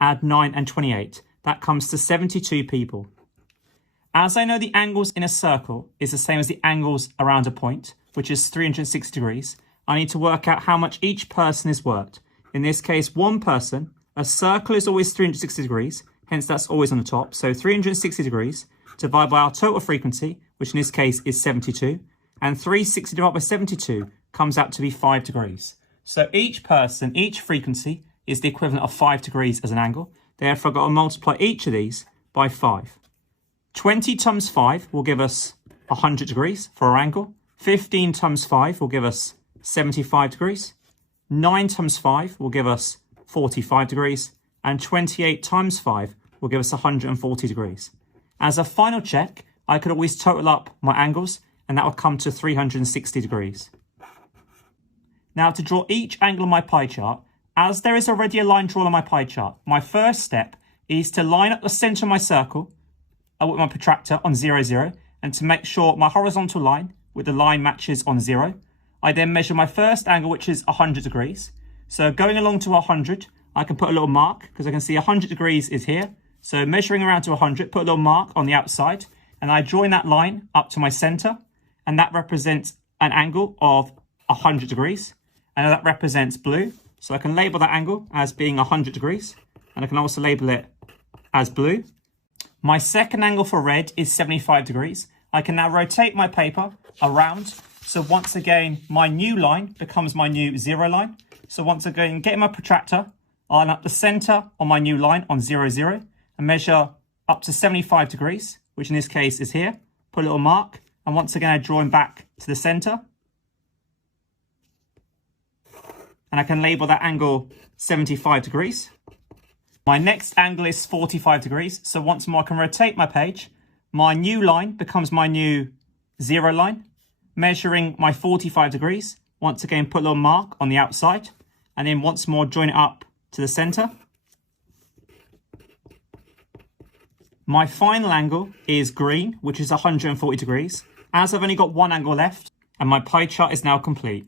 add 9 and 28. That comes to 72 people. As I know the angles in a circle is the same as the angles around a point, which is 360 degrees, I need to work out how much each person is worked. In this case, one person, a circle is always 360 degrees, hence that's always on the top. So 360 degrees divided by our total frequency, which in this case is 72, and 360 divided by 72 comes out to be 5 degrees. So each person, each frequency is the equivalent of 5 degrees as an angle. Therefore, I've got to multiply each of these by 5. 20 times 5 will give us 100 degrees for our angle. 15 times 5 will give us 75 degrees. 9 times 5 will give us 45 degrees. And 28 times 5 will give us 140 degrees. As a final check, I could always total up my angles, and that would come to 360 degrees. Now, to draw each angle on my pie chart, as there is already a line drawn on my pie chart, my first step is to line up the center of my circle with my protractor on 0, 0, and to make sure my horizontal line with the line matches on 0. I then measure my first angle, which is 100 degrees. So going along to 100, I can put a little mark because I can see 100 degrees is here. So measuring around to 100, put a little mark on the outside, and I join that line up to my center, and that represents an angle of 100 degrees. And that represents blue. So I can label that angle as being 100 degrees, and I can also label it as blue. My second angle for red is 75 degrees. I can now rotate my paper around. So once again, my new line becomes my new 0 line. So once again, getting my protractor, I'll line up the center on my new line on 0, 0, and measure up to 75 degrees, which in this case is here. Put a little mark, and once again, I draw him back to the center. And I can label that angle 75 degrees. My next angle is 45 degrees. So once more, I can rotate my page. My new line becomes my new 0 line, measuring my 45 degrees. Once again, put a little mark on the outside, and then once more, join it up to the center. My final angle is green, which is 140 degrees. As I've only got one angle left, and my pie chart is now complete.